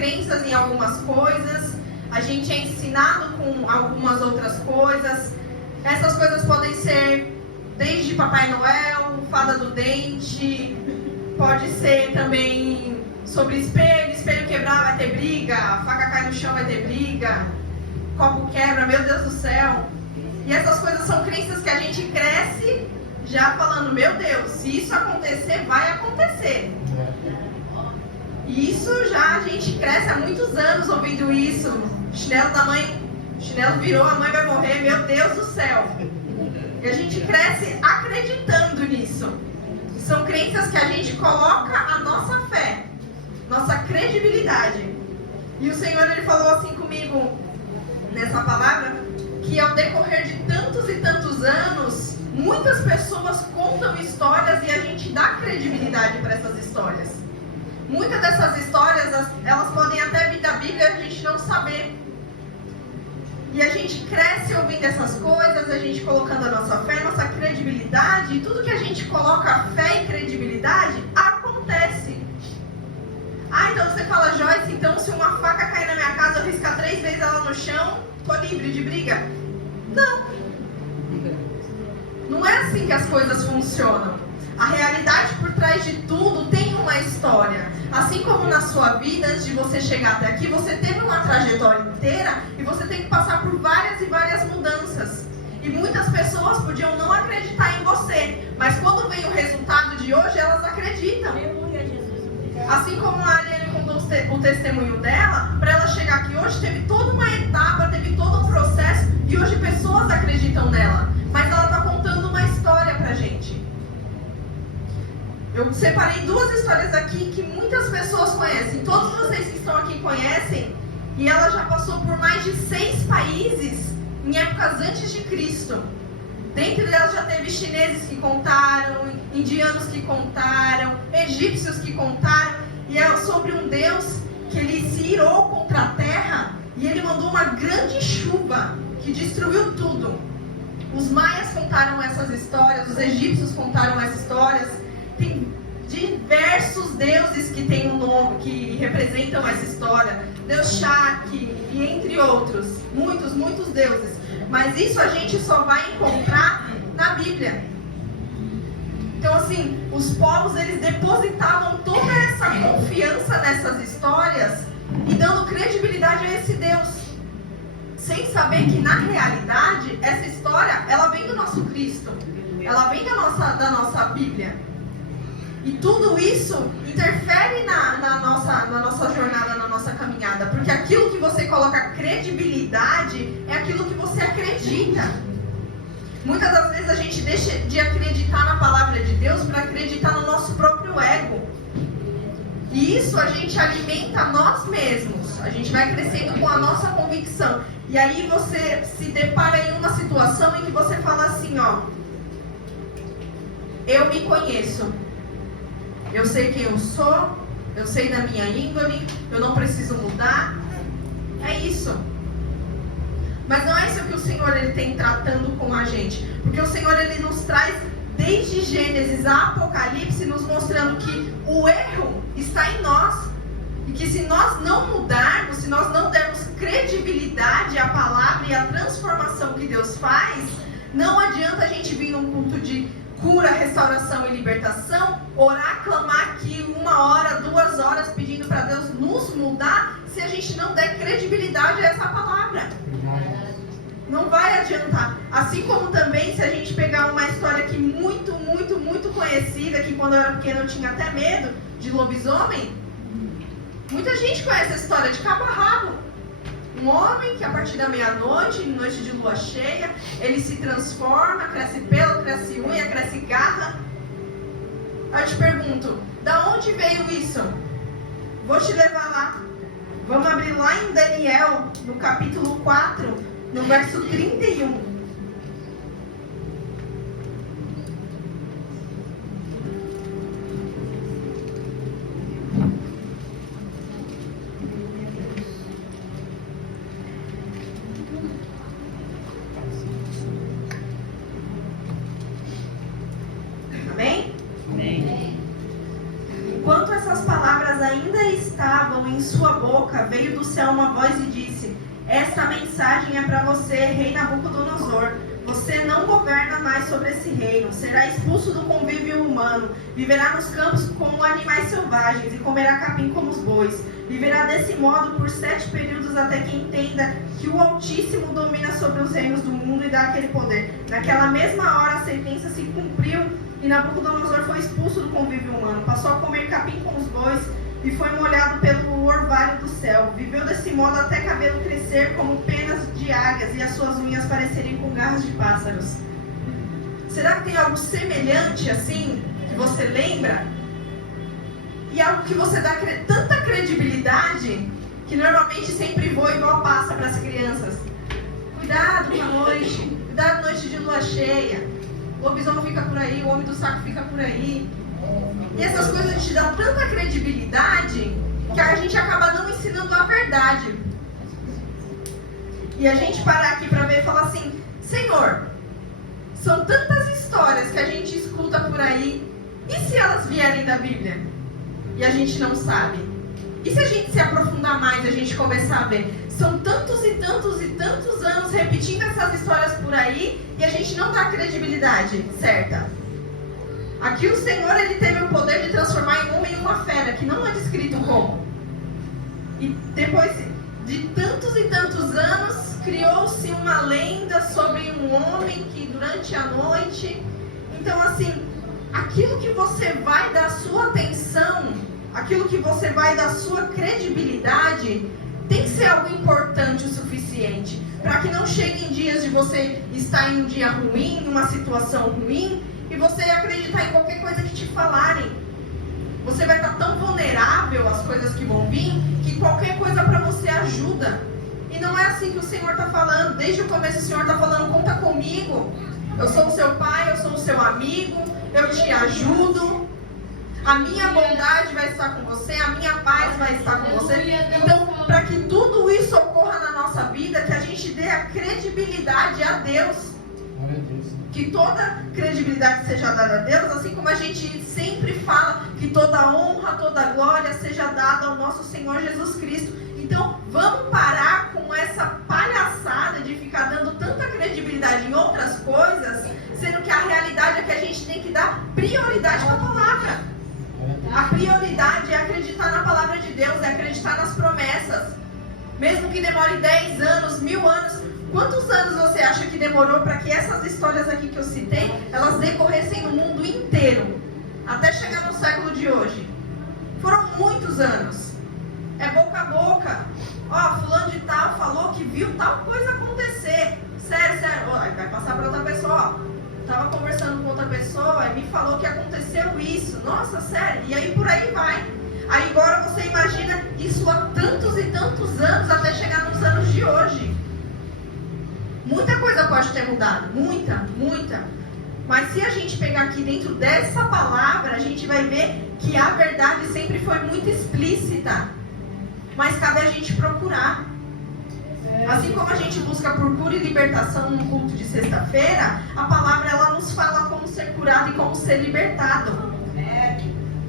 crenças em algumas coisas, a gente é ensinado com algumas outras coisas. Essas coisas podem ser desde Papai Noel, Fada do Dente, pode ser também sobre espelho, espelho quebrar vai ter briga, faca cai no chão vai ter briga, copo quebra, meu Deus do céu. E essas coisas são crenças que a gente cresce já falando, meu Deus, se isso acontecer, vai acontecer. E isso já a gente cresce há muitos anos ouvindo isso. Chinelo da mãe, chinelo virou, a mãe vai morrer, meu Deus do céu. E a gente cresce acreditando nisso. São crenças que a gente coloca a nossa fé, nossa credibilidade. E o Senhor, Ele falou assim comigo nessa palavra, que ao decorrer de tantos e tantos anos, muitas pessoas contam histórias e a gente dá credibilidade para essas histórias. Muitas dessas histórias, elas podem até vir da Bíblia e a gente não saber. E a gente cresce ouvindo essas coisas, a gente colocando a nossa fé, nossa credibilidade, e tudo que a gente coloca fé e credibilidade, acontece. Ah, então você fala, Joyce, então se uma faca cair na minha casa, eu riscar 3 vezes ela no chão, tô livre de briga? Não. Não é assim que as coisas funcionam. A realidade por trás de tudo tem uma história. Assim como na sua vida, antes de você chegar até aqui, você teve uma trajetória inteira e você tem que passar por várias e várias mudanças. E muitas pessoas podiam não acreditar em você, mas quando vem o resultado de hoje, elas acreditam. Assim como a Ariane contou o testemunho dela, para ela chegar aqui hoje, teve toda uma etapa, teve todo um processo, e hoje pessoas acreditam nela. Mas ela está contando uma história pra gente. Eu separei 2 histórias aqui que muitas pessoas conhecem. Todos vocês que estão aqui conhecem. E ela já passou por mais de 6 países em épocas antes de Cristo. Dentre elas já teve chineses que contaram, indianos que contaram, egípcios que contaram. E é sobre um Deus que ele se irou contra a terra e ele mandou uma grande chuva que destruiu tudo. Os maias contaram essas histórias, os egípcios contaram essas histórias. Tem diversos deuses que têm um nome, que representam essa história. Deus Shaki, e entre outros. Muitos, muitos deuses. Mas isso a gente só vai encontrar na Bíblia. Então, assim, os povos, eles depositavam toda essa confiança nessas histórias e dando credibilidade a esse Deus. Sem saber que, na realidade, essa história, ela vem do nosso Cristo. Ela vem da nossa Bíblia. E tudo isso interfere na nossa jornada, na nossa caminhada. Porque aquilo que você coloca credibilidade é aquilo que você acredita. Muitas das vezes a gente deixa de acreditar na palavra de Deus para acreditar no nosso próprio ego. E isso a gente alimenta nós mesmos. A gente vai crescendo com a nossa convicção. E aí você se depara em uma situação em que você fala assim, ó. Eu me conheço. Eu sei quem eu sou, eu sei da minha índole, eu não preciso mudar. É isso. Mas não é isso que o Senhor ele tem tratando com a gente. Porque o Senhor ele nos traz desde Gênesis a Apocalipse, nos mostrando que o erro está em nós. E que se nós não mudarmos, se nós não dermos credibilidade à palavra e à transformação que Deus faz, não adianta a gente vir num culto de cura, restauração e libertação, orar, clamar aqui 1 hora, 2 horas pedindo para Deus nos mudar, se a gente não der credibilidade a essa palavra. Não vai adiantar. Assim como também se a gente pegar uma história que muito, muito, muito conhecida, que quando eu era pequena eu tinha até medo, de lobisomem. Muita gente conhece a história de cabo a rabo. Um homem que a partir da meia-noite, em noite de lua cheia, ele se transforma, cresce pelo, cresce unha, cresce garra. Aí eu te pergunto, da onde veio isso? Vou te levar lá. Vamos abrir lá em Daniel, no capítulo 4, no verso 31. em sua boca veio do céu uma voz e disse: esta mensagem é para você, rei Nabucodonosor. Você não governa mais sobre esse reino. Será expulso do convívio humano. Viverá nos campos como animais selvagens e comerá capim como os bois. Viverá desse modo por 7 períodos até que entenda que o Altíssimo domina sobre os reinos do mundo e dá aquele poder. Naquela mesma hora a sentença se cumpriu e Nabucodonosor foi expulso do convívio humano. Passou a comer capim com os bois e foi molhado pelo orvalho do céu. Viveu desse modo até cabelo crescer como penas de águias e as suas unhas parecerem com garras de pássaros. Será que tem algo semelhante assim, que você lembra? E algo que você dá tanta credibilidade, que normalmente sempre voa igual passa para as crianças. Cuidado com a noite, cuidado noite de lua cheia. O lobisomem fica por aí, o homem do saco fica por aí. E essas coisas a gente dá tanta credibilidade que a gente acaba não ensinando a verdade. E a gente parar aqui para ver e falar assim: Senhor, são tantas histórias que a gente escuta por aí, e se elas vierem da Bíblia? E a gente não sabe? E se a gente se aprofundar mais, a gente começar a ver? São tantos e tantos e tantos anos repetindo essas histórias por aí, e a gente não dá credibilidade certa. Aqui o Senhor, ele teve o poder de transformar em homem uma fera, que não é descrito como. E depois de tantos e tantos anos, criou-se uma lenda sobre um homem que durante a noite... Então, assim, aquilo que você vai dar sua atenção, aquilo que você vai dar sua credibilidade, tem que ser algo importante o suficiente, para que não chegue em dias de você estar em um dia ruim, em uma situação ruim, e você acreditar em qualquer coisa que te falarem. Você vai estar tão vulnerável às coisas que vão vir, que qualquer coisa para você ajuda. E não é assim que o Senhor está falando. Desde o começo o Senhor está falando: conta comigo. Eu sou o seu pai, eu sou o seu amigo, eu te ajudo. A minha bondade vai estar com você, a minha paz vai estar com você. Então, para que tudo isso ocorra na nossa vida, que a gente dê a credibilidade a Deus. Que toda credibilidade seja dada a Deus, assim como a gente sempre fala que toda honra, toda glória seja dada ao nosso Senhor Jesus Cristo. Então, vamos parar com essa palhaçada de ficar dando tanta credibilidade em outras coisas, sendo que a realidade é que a gente tem que dar prioridade para a palavra. A prioridade é acreditar na palavra de Deus, é acreditar nas promessas. Mesmo que demore 10 anos, 1000 anos, quantos anos você acha que demorou para que essas histórias aqui que eu citei, elas decorressem no mundo inteiro, até chegar no século de hoje? Foram muitos anos. É boca a boca. Ó, fulano de tal falou que viu tal coisa acontecer. Sério. Ó, vai passar para outra pessoa. Ó, estava conversando com outra pessoa e me falou que aconteceu isso. Nossa, sério. E aí por aí vai. Aí agora você imagina isso há tantos e tantos anos até chegar nos anos de hoje. Muita coisa pode ter mudado. Muita. Mas se a gente pegar aqui dentro dessa palavra, a gente vai ver que a verdade sempre foi muito explícita. Mas cabe a gente procurar. Assim como a gente busca por cura e libertação no culto de sexta-feira, a palavra ela nos fala como ser curado e como ser libertado.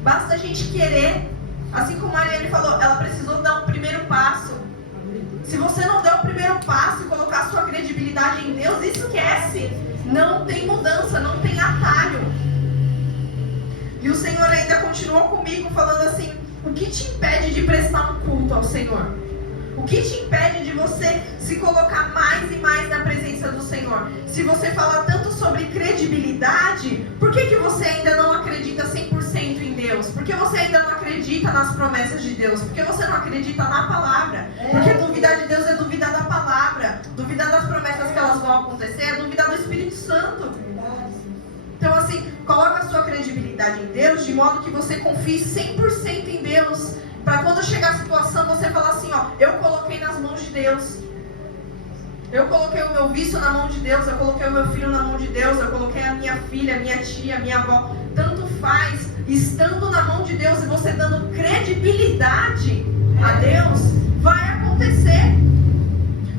Basta a gente querer. Assim como a Ariane falou, ela precisou dar um primeiro passo. Se você não der o primeiro passo e colocar sua credibilidade em Deus, esquece. Não tem mudança, não tem atalho. E o Senhor ainda continuou comigo falando assim: o que te impede de prestar um culto ao Senhor? O que te impede de você se colocar mais e mais na presença do Senhor? Se você fala tanto sobre credibilidade, por que você ainda não acredita 100% em Deus? Por que você ainda não acredita nas promessas de Deus? Por que você não acredita na palavra? Porque duvidar de Deus é duvidar da palavra. Duvidar das promessas que elas vão acontecer é duvidar do Espírito Santo. Então assim, coloca a sua credibilidade em Deus de modo que você confie 100% em Deus. Para quando chegar a situação, você falar assim, ó, eu coloquei nas mãos de Deus. Eu coloquei o meu vício na mão de Deus, eu coloquei o meu filho na mão de Deus, eu coloquei a minha filha, a minha tia, a minha avó. Tanto faz, estando na mão de Deus e você dando credibilidade a Deus, vai acontecer.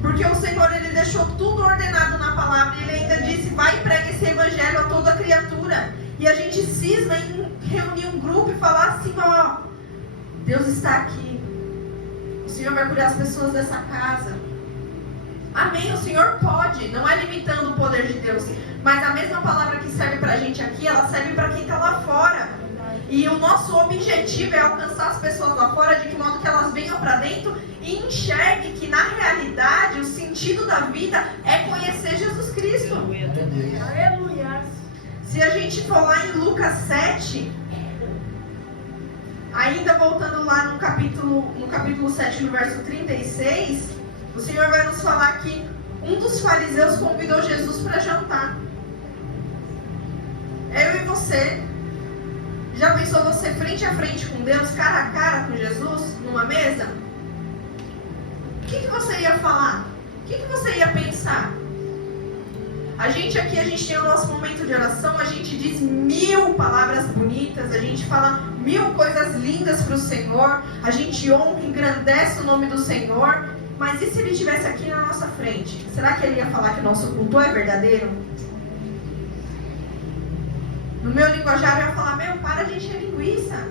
Porque o Senhor, Ele deixou tudo ordenado na palavra e Ele ainda disse, vai e pregue esse evangelho a toda criatura. E a gente cisma em reunir um grupo e falar assim, ó, Deus está aqui. Senhor vai curar as pessoas dessa casa. Amém, o Senhor pode, não é limitando o poder de Deus, mas a mesma palavra que serve pra gente aqui, ela serve para quem está lá fora. E o nosso objetivo é alcançar as pessoas lá fora de que modo que elas venham para dentro e enxerguem que na realidade o sentido da vida é conhecer Jesus Cristo. Aleluia. Se a gente for lá em Lucas 7, ainda voltando lá no capítulo 7, no verso 36, o Senhor vai nos falar que um dos fariseus convidou Jesus para jantar. Eu e você, já pensou você frente a frente com Deus, cara a cara com Jesus, numa mesa? O que você ia falar? O que você ia pensar? A gente aqui, a gente tem o nosso momento de oração, a gente diz 1000 palavras bonitas, a gente fala 1000 coisas lindas para o Senhor, a gente honra e engrandece o nome do Senhor, mas e se Ele estivesse aqui na nossa frente? Será que Ele ia falar que o nosso culto é verdadeiro? No meu linguajar eu ia falar, para de encher linguiça,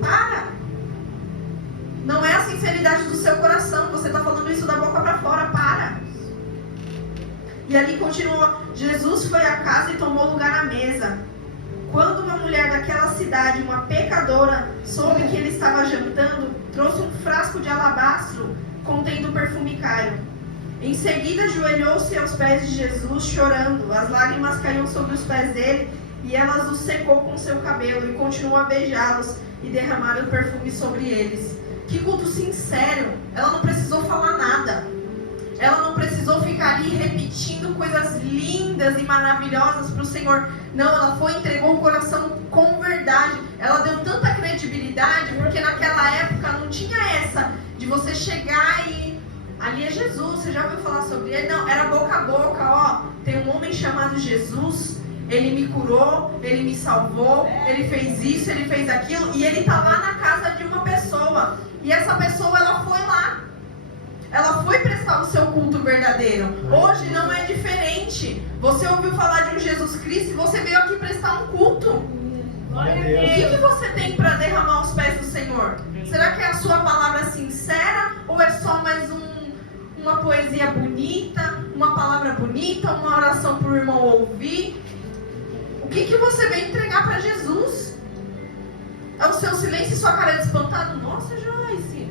para! Não é a sinceridade do seu coração, você está falando isso da boca para fora, para! E ali continua, Jesus foi à casa e tomou lugar à mesa. Quando uma mulher daquela cidade, uma pecadora, soube que ele estava jantando, trouxe um frasco de alabastro contendo perfume caro. Em seguida ajoelhou-se aos pés de Jesus, chorando. As lágrimas caíam sobre os pés dele e elas os secou com seu cabelo e continuou a beijá-los e derramar o perfume sobre eles. Que culto sincero! Ela não precisou falar nada. Ela não precisou ficar ali repetindo coisas lindas e maravilhosas para o Senhor. Não, ela foi e entregou o coração com verdade. Ela deu tanta credibilidade, porque naquela época não tinha essa de você chegar e... ali é Jesus, você já ouviu falar sobre ele? Não, era boca a boca, ó. Tem um homem chamado Jesus, ele me curou, ele me salvou, ele fez isso, ele fez aquilo. E ele está lá na casa de uma pessoa. E essa pessoa, ela foi lá. Ela foi prestar o seu culto verdadeiro. Hoje não é diferente. Você ouviu falar de um Jesus Cristo e você veio aqui prestar um culto. O que você tem para derramar aos pés do Senhor? Será que é a sua palavra sincera ou é só mais uma poesia bonita, uma palavra bonita, uma oração para o irmão ouvir? O que você veio entregar para Jesus? É o seu silêncio e sua cara de espantado? Nossa, Joyce,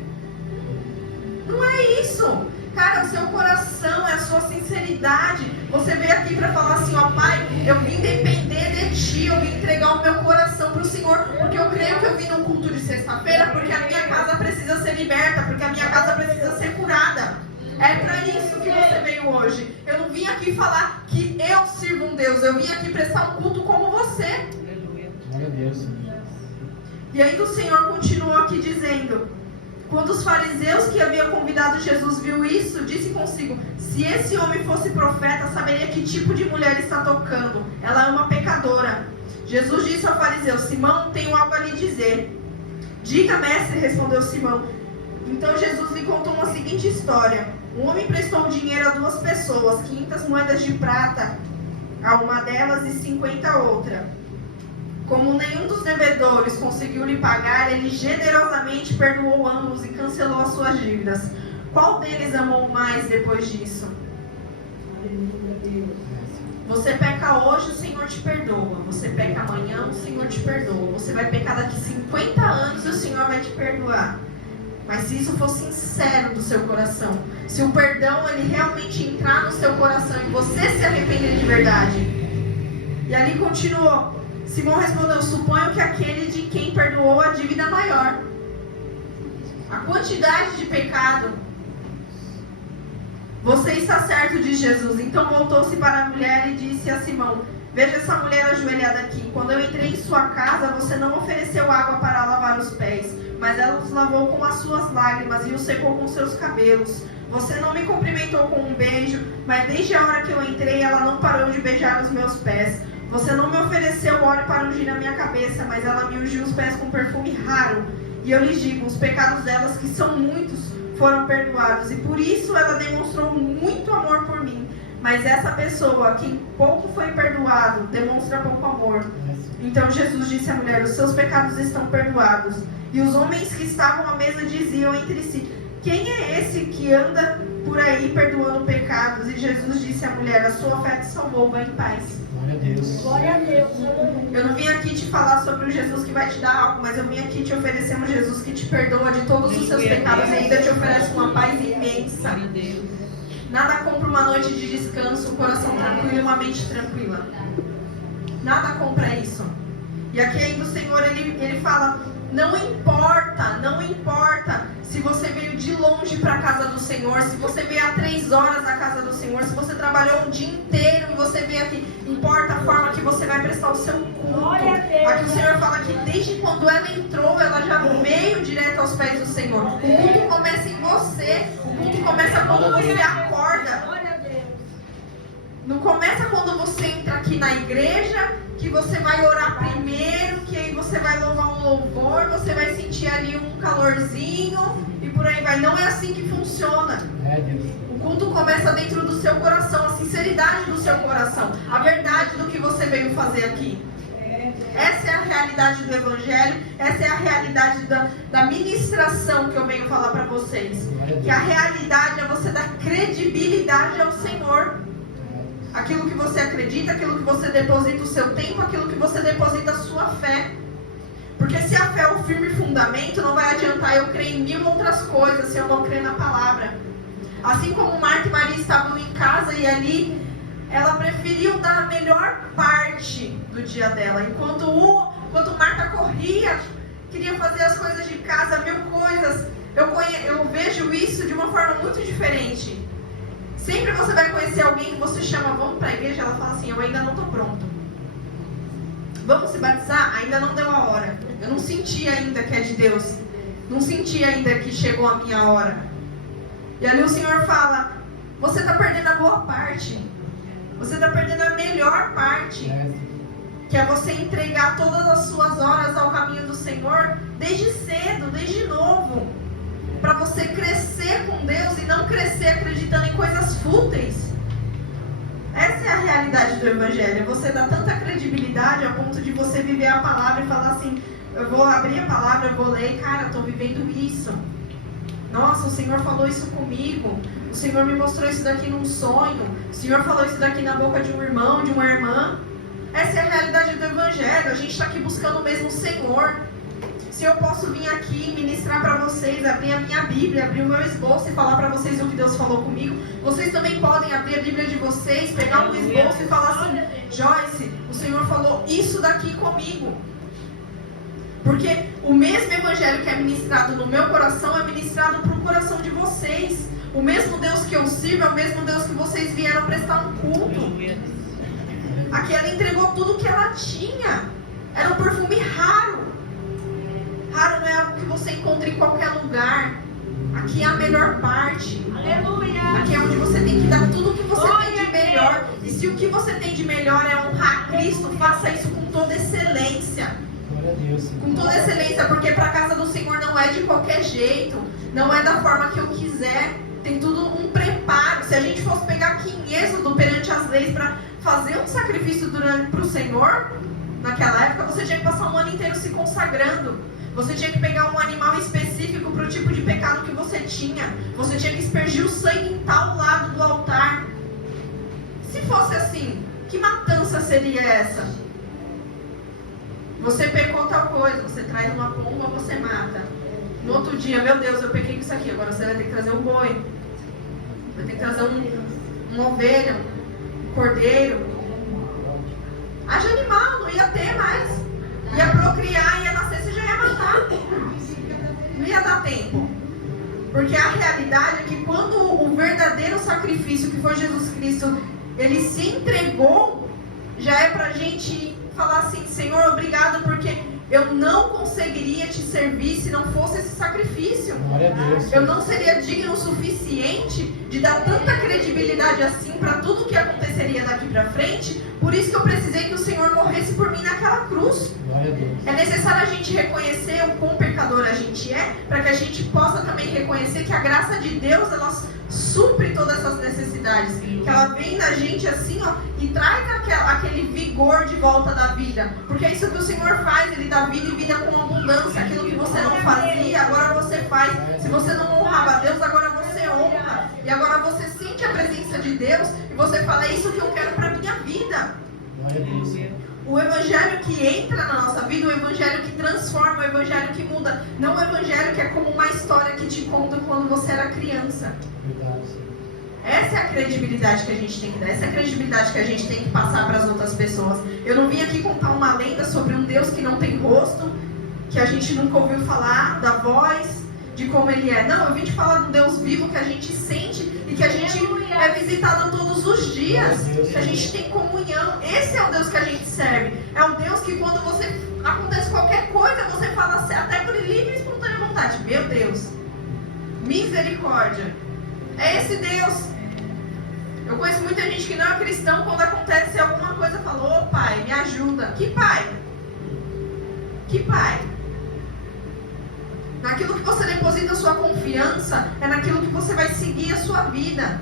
não é isso. Cara, é o seu coração, é a sua sinceridade. Você veio aqui para falar assim, ó Pai, eu vim depender de Ti, eu vim entregar o meu coração para o Senhor, porque eu creio que eu vim no culto de sexta-feira, porque a minha casa precisa ser liberta, porque a minha casa precisa ser curada. É para isso que você veio hoje. Eu não vim aqui falar que eu sirvo um Deus, eu vim aqui prestar um culto como você. Glória a Deus. E aí o Senhor continuou aqui dizendo: quando os fariseus que haviam convidado Jesus viu isso, disse consigo: se esse homem fosse profeta, saberia que tipo de mulher está tocando. Ela é uma pecadora. Jesus disse ao fariseu: Simão, tenho algo a lhe dizer. Diga, mestre, respondeu Simão. Então Jesus lhe contou uma seguinte história. Um homem prestou dinheiro a 2 pessoas, 500 moedas de prata a uma delas e 50 a outra. Como nenhum dos devedores conseguiu lhe pagar, ele generosamente perdoou ambos e cancelou as suas dívidas. Qual deles amou mais depois disso? Você peca hoje, o Senhor te perdoa. Você peca amanhã, o Senhor te perdoa. Você vai pecar daqui 50 anos e o Senhor vai te perdoar. Mas se isso for sincero do seu coração, se o perdão ele realmente entrar no seu coração e você se arrepender de verdade. E ali continuou. Simão respondeu: suponho que aquele de quem perdoou a dívida maior. A quantidade de pecado. Você está certo, diz Jesus. Então voltou-se para a mulher e disse a Simão: veja essa mulher ajoelhada aqui. Quando eu entrei em sua casa, você não ofereceu água para lavar os pés, mas ela os lavou com as suas lágrimas e os secou com seus cabelos. Você não me cumprimentou com um beijo, mas desde a hora que eu entrei, ela não parou de beijar os meus pés. Você não me ofereceu óleo para ungir a minha cabeça, mas ela me ungiu os pés com perfume raro. E eu lhes digo, os pecados delas, que são muitos, foram perdoados. E por isso ela demonstrou muito amor por mim. Mas essa pessoa, a quem pouco foi perdoado, demonstra pouco amor. Então Jesus disse à mulher: os seus pecados estão perdoados. E os homens que estavam à mesa diziam entre si: quem é esse que anda por aí perdoando pecados? E Jesus disse à mulher: a sua fé te salvou, vai em paz. Glória a Deus. Glória a Deus. Eu não vim aqui te falar sobre o Jesus que vai te dar algo, mas eu vim aqui te oferecer um Jesus que te perdoa de todos os seus pecados e ainda te oferece uma paz imensa. Nada compra uma noite de descanso, um coração tranquilo e uma mente tranquila. Nada compra isso. E aqui ainda o Senhor, ele fala: não importa se você veio de longe para a casa do Senhor, se você veio há 3 horas na casa do Senhor, se você trabalhou um dia inteiro e você veio aqui, importa a forma que você vai prestar o seu culto. Aqui o Senhor fala que desde quando ela entrou, ela já veio direto aos pés do Senhor. O culto começa em você, o culto começa quando você acorda. Não começa quando você entra aqui na igreja, que você vai orar primeiro, que aí você vai louvar um louvor, você vai sentir ali um calorzinho e por aí vai. Não é assim que funciona. O culto começa dentro do seu coração, a sinceridade do seu coração, a verdade do que você veio fazer aqui. Essa é a realidade do Evangelho, essa é a realidade da ministração que eu venho falar para vocês. Que a realidade é você dar credibilidade ao Senhor. Aquilo que você acredita, aquilo que você deposita o seu tempo, aquilo que você deposita a sua fé. Porque se a fé é o firme fundamento, não vai adiantar eu crer em 1000 outras coisas se eu não crer na palavra. Assim como Marta e Maria estavam em casa e ali ela preferiu dar a melhor parte do dia dela. Enquanto Marta corria, queria fazer as coisas de casa, 1000 coisas. Eu vejo isso de uma forma muito diferente. Sempre você vai conhecer alguém que você chama, vamos para a igreja, ela fala assim: eu ainda não estou pronto. Vamos se batizar? Ainda não deu a hora. Eu não senti ainda que é de Deus. Não senti ainda que chegou a minha hora. E ali o Senhor fala: você está perdendo a boa parte. Você está perdendo a melhor parte. Que é você entregar todas as suas horas ao caminho do Senhor desde cedo, desde novo. Para você crescer com Deus e não crescer acreditando em coisas fúteis. Essa é a realidade do Evangelho. Você dá tanta credibilidade a ponto de você viver a palavra e falar assim: eu vou abrir a palavra, eu vou ler, cara, eu estou vivendo isso. Nossa, o Senhor falou isso comigo. O Senhor me mostrou isso daqui num sonho. O Senhor falou isso daqui na boca de um irmão, de uma irmã. Essa é a realidade do Evangelho. A gente está aqui buscando o mesmo Senhor. Se eu posso vir aqui ministrar para vocês, abrir a minha Bíblia, abrir o meu esboço e falar para vocês o que Deus falou comigo, vocês também podem abrir a Bíblia de vocês, pegar um esboço e falar assim: Joyce, o Senhor falou isso daqui comigo. Porque o mesmo Evangelho que é ministrado no meu coração é ministrado para o coração de vocês. O mesmo Deus que eu sirvo é o mesmo Deus que vocês vieram prestar um culto. Aqui ela entregou tudo que ela tinha. Era um perfume raro. Raro não é algo que você encontra em qualquer lugar. Aqui é a melhor parte. Aleluia. Aqui é onde você tem que dar tudo o que você tem de melhor. E se o que você tem de melhor é honrar Cristo, faça isso com toda excelência. Com toda excelência, porque para a casa do Senhor não é de qualquer jeito. Não é da forma que eu quiser. Tem tudo um preparo. Se a gente fosse pegar aqui em Êxodo perante as leis para fazer um sacrifício para o Senhor, naquela época você tinha que passar um ano inteiro se consagrando. Você tinha que pegar um animal específico para o tipo de pecado que você tinha. Você tinha que aspergir o sangue em tal lado do altar. Se fosse assim, que matança seria essa? Você pecou tal coisa, você traz uma pomba, você mata. No outro dia, meu Deus, eu pequei com isso aqui, agora você vai ter que trazer um boi. Vai ter que trazer uma ovelha, um cordeiro. Haja animal, não ia ter mais. Ia procriar, ia nascer, você já ia matar. Não ia dar tempo. Porque a realidade é que quando o verdadeiro sacrifício, que foi Jesus Cristo, ele se entregou, já é pra gente falar assim: Senhor, obrigado, porque eu não conseguiria te servir se não fosse esse sacrifício. Eu não seria digno o suficiente de dar tanta credibilidade assim para tudo que aconteceria daqui para frente. Por isso que eu precisei que o Senhor morresse por mim naquela cruz. É necessário a gente reconhecer o quão pecador a gente é, para que a gente possa também reconhecer que a graça de Deus ela supre todas essas necessidades, que ela vem na gente assim, ó, e traz aquele vigor de volta da vida, porque é isso que o Senhor faz, Ele dá vida e vida com abundância. Aquilo que você não fazia, agora você faz. Se você não honrava a Deus, agora você honra, e agora você sente a presença de Deus e você fala: é isso que eu quero para minha vida. O evangelho que entra na nossa vida, o evangelho que transforma, o evangelho que muda, não o evangelho que é como uma história que te conta quando você era criança. Essa é a credibilidade que a gente tem que dar, essa é a credibilidade que a gente tem que passar para as outras pessoas. Eu não vim aqui contar uma lenda sobre um Deus que não tem rosto, que a gente nunca ouviu falar, da voz, de como Ele é. Não, eu vim te falar de um Deus vivo que a gente sente e que a gente é visitado todos os dias, que a gente tem comunhão. Esse é o Deus que a gente serve. É o Deus que quando você acontece qualquer coisa, você fala assim, até por livre e espontânea vontade: meu Deus, misericórdia. É esse Deus. Eu conheço muita gente que não é cristão, quando acontece alguma coisa, fala: ô pai, me ajuda. Que pai? Que pai? Naquilo que você deposita a sua confiança, é naquilo que você vai seguir a sua vida.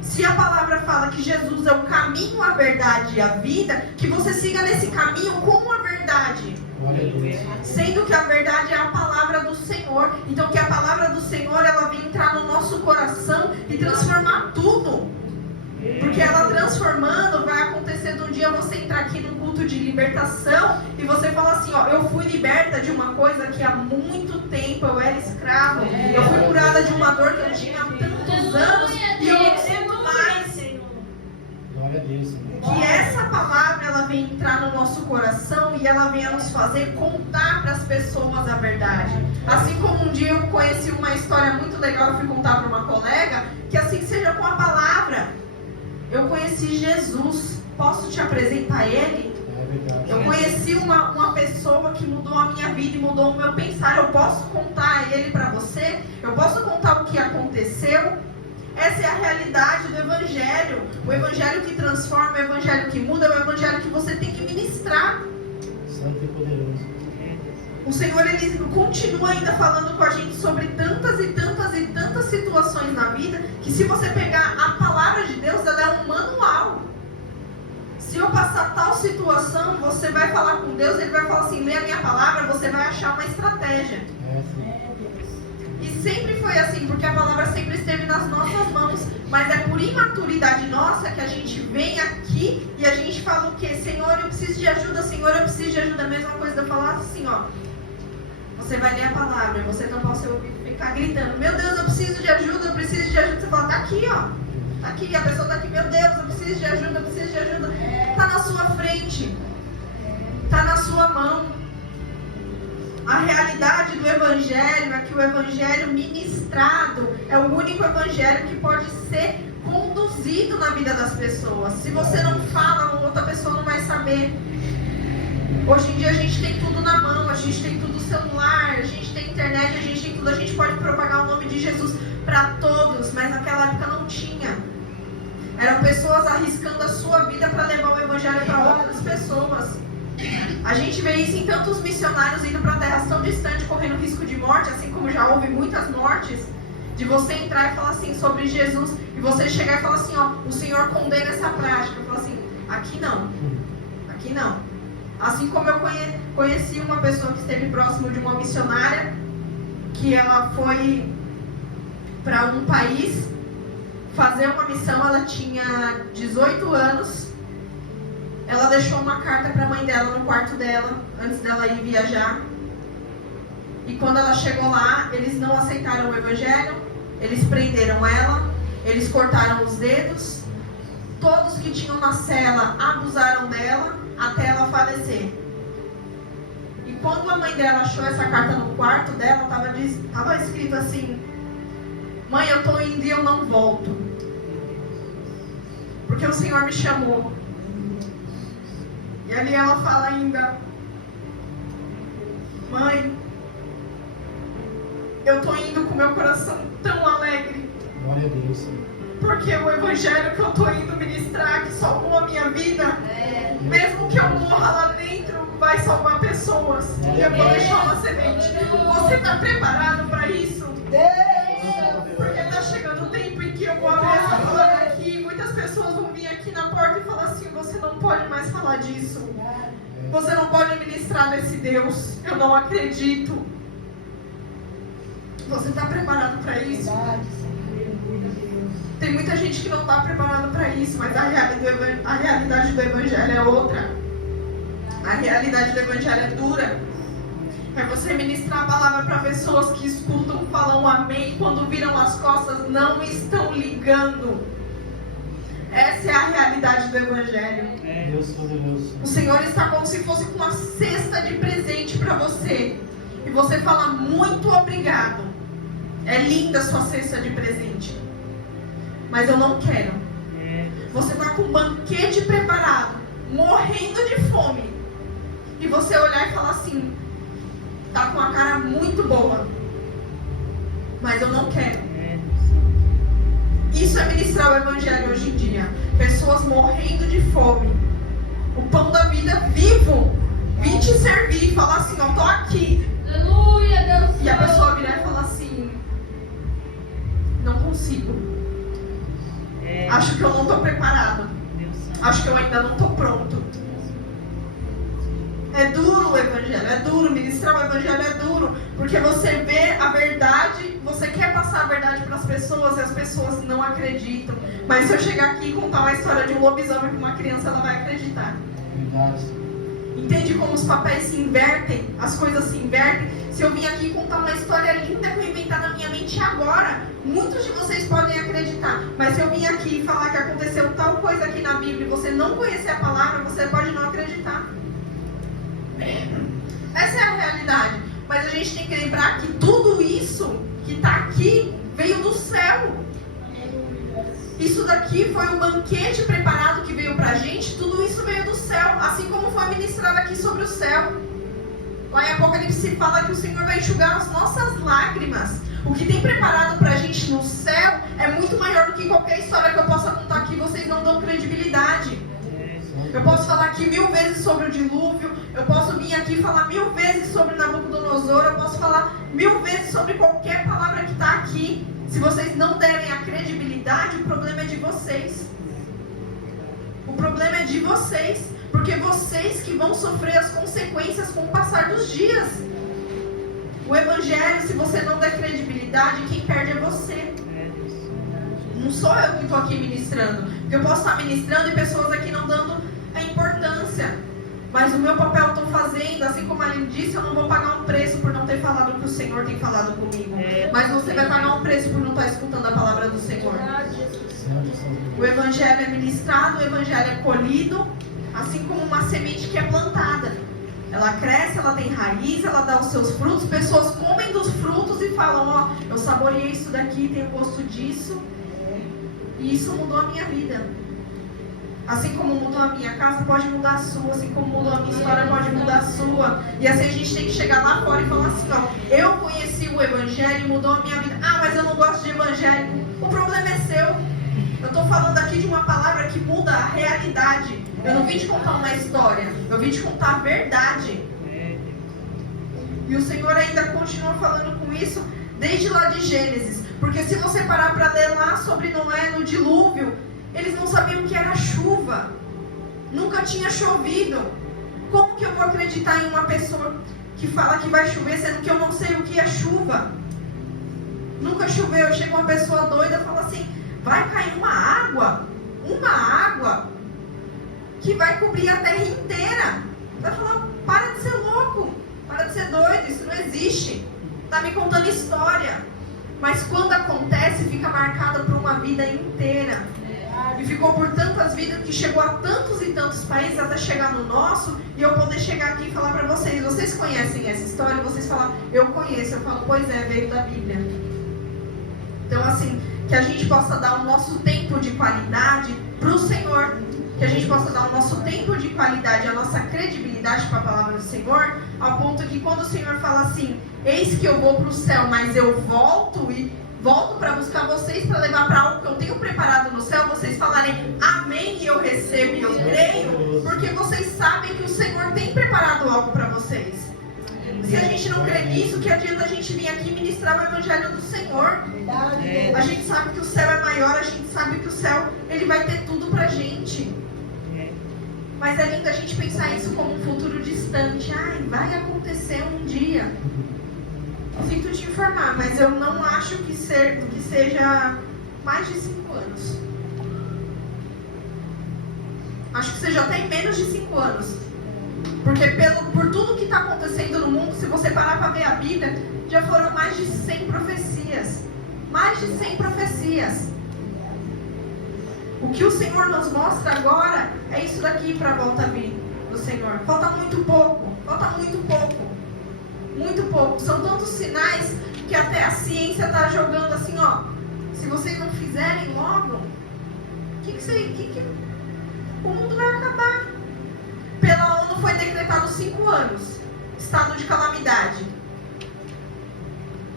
Se a palavra fala que Jesus é o caminho, a verdade e a vida, que você siga nesse caminho como a verdade. Sendo que a verdade é a palavra do Senhor. Então que a palavra do Senhor, ela vem entrar no nosso coração e transformar tudo. Porque ela transformando, vai acontecer de um dia você entrar aqui num culto de libertação e você fala assim: ó, eu fui liberta de uma coisa que há muito tempo eu era escravo. Eu fui curada de uma dor que eu tinha há tantos anos e eu não sinto mais. Glória a Deus. Que essa palavra, ela vem entrar no nosso coração e ela venha nos fazer contar para as pessoas a verdade. Assim como um dia eu conheci uma história muito legal, eu fui contar para uma colega, que assim seja com a palavra. Eu conheci Jesus, posso te apresentar Ele? Eu conheci uma pessoa que mudou a minha vida e mudou o meu pensar. Eu posso contar Ele para você? Eu posso contar o que aconteceu? Essa é a realidade do Evangelho. O Evangelho que transforma, o Evangelho que muda, é o Evangelho que você tem que ministrar. Santo e poderoso. O Senhor, Ele continua ainda falando com a gente sobre tantas e tantas e tantas situações na vida, que se você pegar a palavra de Deus, ela é um manual. Se eu passar tal situação, você vai falar com Deus, Ele vai falar assim: lê a minha palavra, você vai achar uma estratégia. E sempre foi assim, porque a palavra sempre esteve nas nossas mãos. Mas é por imaturidade nossa que a gente vem aqui e a gente fala o quê? Senhor, eu preciso de ajuda, Senhor, eu preciso de ajuda. A mesma coisa de eu falar assim, ó. Você vai ler a palavra, você não pode ficar gritando: meu Deus, eu preciso de ajuda, eu preciso de ajuda. Você fala: tá aqui, ó. Tá aqui, a pessoa tá aqui: meu Deus, eu preciso de ajuda, eu preciso de ajuda. Tá na sua frente. Tá na sua mão. A realidade do Evangelho é que o Evangelho ministrado é o único Evangelho que pode ser conduzido na vida das pessoas. Se você não fala, outra pessoa não vai saber. Hoje em dia a gente tem tudo na mão, a gente tem tudo no celular, a gente tem internet, a gente tem tudo, a gente pode propagar o nome de Jesus para todos, mas naquela época não tinha. Eram pessoas arriscando a sua vida para levar o Evangelho para outras pessoas. A gente vê isso em tantos missionários indo para terras tão distantes, correndo risco de morte, assim como já houve muitas mortes, de você entrar e falar assim sobre Jesus, e você chegar e falar assim: ó, o Senhor condena essa prática. Eu falo assim: aqui não, aqui não. Assim como eu conheci uma pessoa que esteve próximo de uma missionária, que ela foi para um país fazer uma missão, ela tinha 18 anos, ela deixou uma carta para a mãe dela no quarto dela, antes dela ir viajar, e quando ela chegou lá, eles não aceitaram o Evangelho, eles prenderam ela, eles cortaram os dedos, todos que tinham na cela abusaram dela, até ela falecer. E quando a mãe dela achou essa carta no quarto dela, estava escrito assim: mãe, eu estou indo e eu não volto, porque o Senhor me chamou. E ali ela fala ainda: mãe, eu estou indo com meu coração tão alegre. Glória a Deus. Porque o Evangelho que eu estou indo ministrar, que salvou a minha vida, mesmo que eu morra lá dentro, vai salvar pessoas. E eu vou deixar uma semente. Você está preparado para isso? Porque está chegando o tempo em que eu falar disso. Você não pode ministrar nesse Deus. Eu não acredito. Você está preparado para isso? Tem muita gente que não está preparada para isso, mas a realidade do Evangelho é outra. A realidade do Evangelho é dura. É você ministrar a palavra para pessoas que escutam, falam amém, quando viram as costas não estão ligando. Essa é a realidade do Evangelho. Deus poderoso. O Senhor está como se fosse com uma cesta de presente para você. E você fala muito obrigado. É linda a sua cesta de presente. Mas eu não quero. Você está com um banquete preparado, morrendo de fome. E você olhar e falar assim, tá com a cara muito boa, mas eu não quero. Isso é ministrar o Evangelho hoje em dia. Pessoas morrendo de fome. O pão da vida vivo. Vim te servir e falar assim, ó, tô aqui. Aleluia, Deus. E a pessoa virar e falar assim, não consigo. Acho que eu não tô preparado. Acho que eu ainda não tô pronto. É duro o Evangelho, é duro. Ministrar o Evangelho é duro. Porque você vê a verdade, você quer passar a verdade para as pessoas e as pessoas não acreditam. Mas se eu chegar aqui e contar uma história de um lobisomem para uma criança, ela vai acreditar. Entende como os papéis se invertem? As coisas se invertem? Se eu vim aqui contar uma história linda que eu inventar na minha mente agora, muitos de vocês podem acreditar. Mas se eu vim aqui e falar que aconteceu tal coisa aqui na Bíblia e você não conhecer a palavra, você pode não acreditar. Essa é a realidade. Mas a gente tem que lembrar que tudo isso que está aqui veio do céu. Isso daqui foi um banquete preparado que veio pra gente. Tudo isso veio do céu, assim como foi ministrado aqui sobre o céu. Lá em Apocalipse fala que o Senhor vai enxugar as nossas lágrimas. O que tem preparado pra gente no céu é muito maior do que qualquer história que eu possa contar aqui. Vocês não dão credibilidade. Eu posso falar aqui 1000 vezes sobre o dilúvio. Eu posso vir aqui e falar 1000 vezes sobre Nabucodonosor. Eu posso falar 1000 vezes sobre qualquer palavra que está aqui. Se vocês não derem a credibilidade, o problema é de vocês. O problema é de vocês. Porque vocês que vão sofrer as consequências com o passar dos dias. O Evangelho, se você não der credibilidade, quem perde é você. Não sou eu que estou aqui ministrando. Porque eu posso estar ministrando e pessoas aqui não dando a importância. Mas o meu papel eu estou fazendo, assim como a Aline disse, eu não vou pagar um preço por não ter falado o que o Senhor tem falado comigo. Mas você vai pagar um preço por não estar escutando a palavra do Senhor. O Evangelho é ministrado, o Evangelho é colhido, assim como uma semente que é plantada. Ela cresce, ela tem raiz, ela dá os seus frutos, pessoas comem dos frutos e falam, ó, eu saboreei isso daqui, tenho gosto disso. E isso mudou a minha vida. Assim como mudou a minha casa, pode mudar a sua. Assim como mudou a minha história, pode mudar a sua. E assim a gente tem que chegar lá fora e falar assim, ó, eu conheci o Evangelho e mudou a minha vida. Ah, mas eu não gosto de Evangelho. O problema é seu. Eu estou falando aqui de uma palavra que muda a realidade. Eu não vim te contar uma história, eu vim te contar a verdade. E o Senhor ainda continua falando com isso desde lá de Gênesis. Porque se você parar para ler lá sobre Noé no dilúvio, eles não sabiam o que era chuva. Nunca tinha chovido. Como que eu vou acreditar em uma pessoa que fala que vai chover, sendo que eu não sei o que é chuva? Nunca choveu. Chega uma pessoa doida e fala assim, vai cair uma água que vai cobrir a terra inteira. Você vai falar, para de ser louco, para de ser doido, isso não existe. Está me contando história. Mas quando acontece, fica marcada por uma vida inteira. E ficou por tantas vidas que chegou a tantos e tantos países até chegar no nosso. E eu poder chegar aqui e falar para vocês, vocês conhecem essa história? E vocês falam, eu conheço. Eu falo, pois é, veio da Bíblia. Então assim, que a gente possa dar o nosso tempo de qualidade para o Senhor. Que a gente possa dar o nosso tempo de qualidade, a nossa credibilidade para a palavra do Senhor, ao ponto que quando o Senhor fala assim, eis que eu vou para o céu, mas eu volto para buscar vocês, para levar para algo que eu tenho preparado no céu, vocês falarem amém e eu recebo e eu creio, porque vocês sabem que o Senhor tem preparado algo para vocês. Se a gente não crê nisso, que adianta a gente vir aqui ministrar o Evangelho do Senhor? A gente sabe que o céu é maior, a gente sabe que o céu ele vai ter tudo pra gente. Mas é lindo a gente pensar isso como um futuro distante. Ai, vai acontecer um dia. Eu sinto te informar, mas eu não acho que seja mais de 5 anos. Acho que seja até em menos de 5 anos. Porque por tudo que está acontecendo no mundo, se você parar para ver a Bíblia, já foram mais de 100 profecias. Mais de 100 profecias. O que o Senhor nos mostra agora é isso daqui para a volta a vir do Senhor. Falta muito pouco. Falta muito pouco. Muito pouco. São tantos sinais que até a ciência está jogando assim, ó. Se vocês não fizerem logo, o mundo vai acabar. Pela ONU foi decretado 5 anos. Estado de calamidade.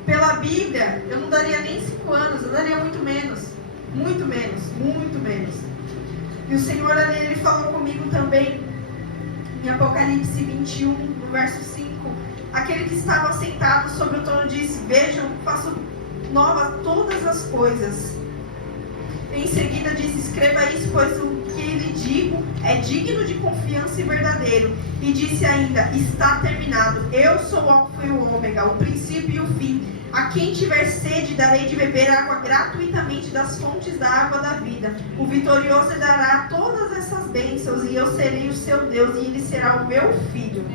Pela Bíblia, eu não daria nem 5 anos, eu daria muito menos. Muito menos, muito menos. E o Senhor ali, Ele falou comigo também, em Apocalipse 21, no verso 5. Aquele que estava sentado sobre o trono disse: vejam, faço novas todas as coisas. Em seguida disse: escreva isso, pois o que lhe digo é digno de confiança e verdadeiro. E disse ainda: está terminado. Eu sou o Alfa e o Ômega, o princípio e o fim. A quem tiver sede, darei de beber água gratuitamente das fontes da água da vida. O vitorioso dará todas essas bênçãos, e eu serei o seu Deus, e ele será o meu filho.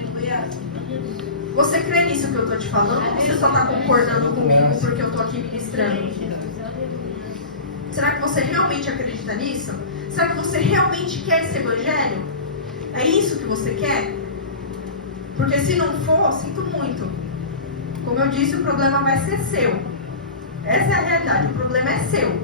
Você crê nisso que eu estou te falando? Ou você só está concordando comigo porque eu estou aqui ministrando? Será que você realmente acredita nisso? Será que você realmente quer esse evangelho? É isso que você quer? Porque se não for, sinto muito. Como eu disse, o problema vai ser seu. Essa é a realidade, o problema é seu.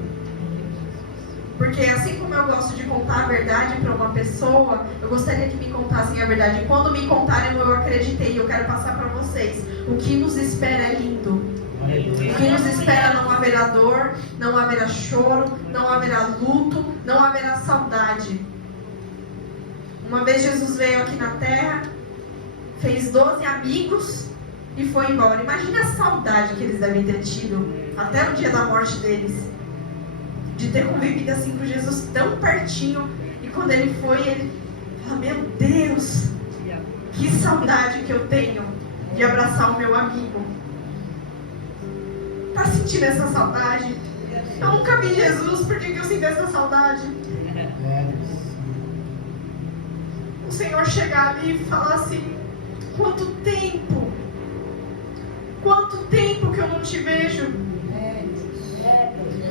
Porque assim como eu gosto de contar a verdade para uma pessoa, eu gostaria que me contassem a verdade. E quando me contarem, eu acreditei, eu quero passar para vocês. O que nos espera é lindo. O que nos espera não haverá dor, não haverá choro, não haverá luto, não haverá saudade. Uma vez Jesus veio aqui na terra, fez 12 amigos e foi embora. Imagina a saudade que eles devem ter tido até o dia da morte deles, de ter convivido assim com Jesus tão pertinho. E quando ele foi, ele fala: meu Deus, que saudade que eu tenho de abraçar o meu amigo. Tá sentindo essa saudade? Eu nunca vi Jesus, por que eu sinto essa saudade? O Senhor chegar ali e falar assim: quanto tempo que eu não te vejo.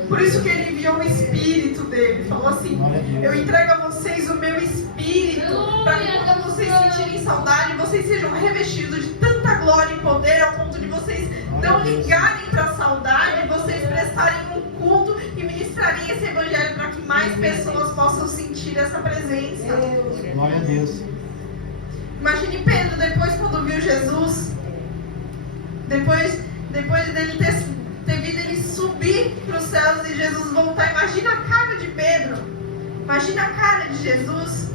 Por isso que Ele enviou o Espírito dele. Falou assim: eu entrego a vocês o meu Espírito, para que quando vocês sentirem saudade, vocês sejam revestidos de tanta glória e poder, ao ponto de vocês não ligarem para a saudade, vocês prestarem um culto e ministrarem esse evangelho para que mais pessoas possam sentir essa presença. Glória a Deus. Imagine Pedro, depois quando viu Jesus, depois dele ter visto ele subir para os céus e Jesus voltar. Imagina a cara de Pedro. Imagina a cara de Jesus.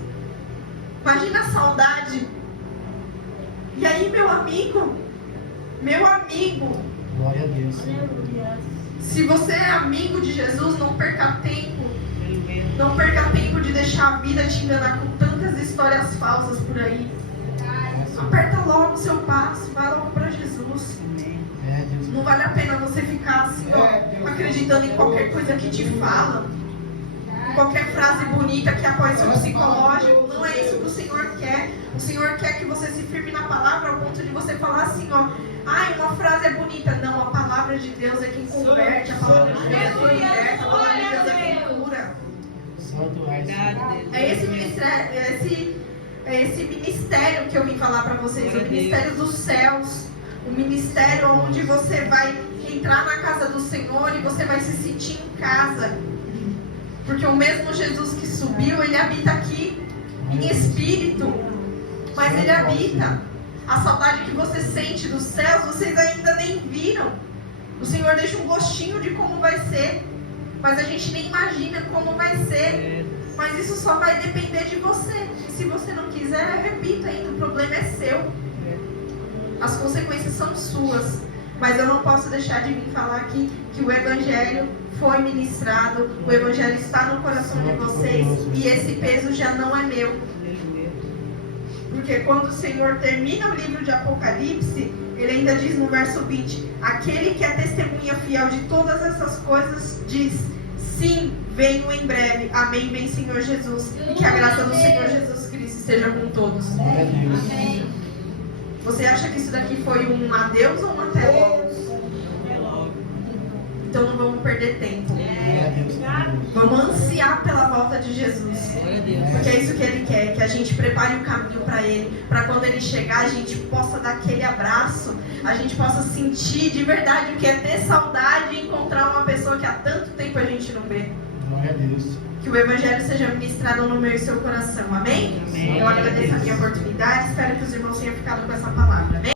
Imagina a saudade. E aí, meu amigo, glória a Deus. se você é amigo de Jesus, não perca tempo. Não perca tempo de deixar a vida te enganar com tantas histórias falsas por aí. Aperta logo o seu passo, vai logo para Jesus. Não vale a pena você ficar assim, ó, acreditando em qualquer coisa que te falam, em qualquer frase bonita que apoie seu psicológico. Não é isso que o Senhor quer. O Senhor quer que você se firme na palavra ao ponto de você falar assim, ó: ai, uma frase é bonita. Não, a palavra de Deus é quem converte, a palavra de Deus é quem liberta, a palavra de Deus é quem cura. É esse ministério que eu vim falar para vocês, o ministério dos céus. O ministério onde você vai entrar na casa do Senhor e você vai se sentir em casa. Porque o mesmo Jesus que subiu, Ele habita aqui em espírito. Mas Ele habita. A saudade que você sente dos céus, vocês ainda nem viram. O Senhor deixa um gostinho de como vai ser. Mas a gente nem imagina como vai ser. Mas isso só vai depender de você. E se você não quiser, eu repito ainda, o problema é seu. As consequências são suas. Mas eu não posso deixar de vir falar aqui que o Evangelho foi ministrado, o Evangelho está no coração de vocês, e esse peso já não é meu. Porque quando o Senhor termina o livro de Apocalipse, ele ainda diz no verso 20: aquele que é testemunha fiel de todas essas coisas diz: sim, venho em breve. Amém, vem Senhor Jesus. E que a graça do Senhor Jesus Cristo esteja com todos. Glória a Deus. Amém. Você acha que isso daqui foi um adeus ou um até logo? Então não vamos perder tempo. Glória a Deus. Vamos ansiar pela volta de Jesus. Porque é isso que Ele quer, que a gente prepare o caminho para Ele, para quando Ele chegar a gente possa dar aquele abraço, a gente possa sentir de verdade o que é ter saudade e encontrar uma pessoa que há tanto tempo a gente não vê. Glória a Deus. Que o Evangelho seja ministrado no meu e seu coração, amém? Eu agradeço a minha oportunidade, espero que os irmãos tenham ficado com essa palavra, amém?